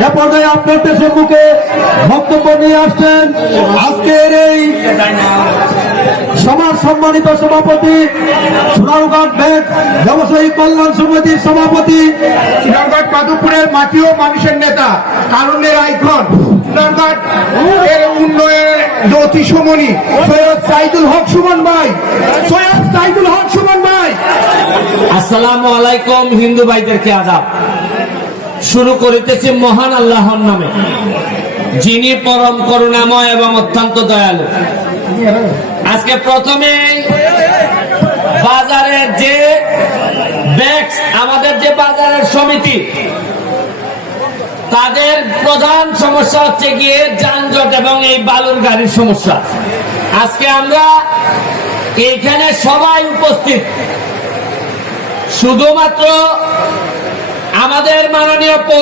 এ পর্যায়ে আপনাদের সম্মুখে বক্তব্য নিয়ে আসছেন আজকের এই সমাজ সম্মানিত সভাপতি, সোনারঘাট ব্যাংক ব্যবসায়ী কল্যাণ সমিতির সভাপতি, সোনারঘাট মাধবপুরের মাটি ও মানুষের নেতা, কারণের আইকন, সোনারঘাট এর উন্নয়নের জ্যোতি সমনি সৈয়দ সাইদুল হক সুমন ভাই। সৈয়দ সাইদুল হক সুমন ভাই। আসসালামু আলাইকুম। হিন্দু ভাইদেরকে আদাব। শুরু করিতেছি মহান আল্লাহর নামে, যিনি পরম করুণাময় এবং অত্যন্ত দয়ালু। আজকে প্রথমে বাজারের যে ব্যাংক, আমাদের যে বাজারের সমিতি, তাদের প্রধান সমস্যা হচ্ছে গিয়ে যানজট এবং এই বালুর গাড়ির সমস্যা। আজকে আমরা এইখানে সবাই উপস্থিত, শুধুমাত্র আমাদের মাননীয়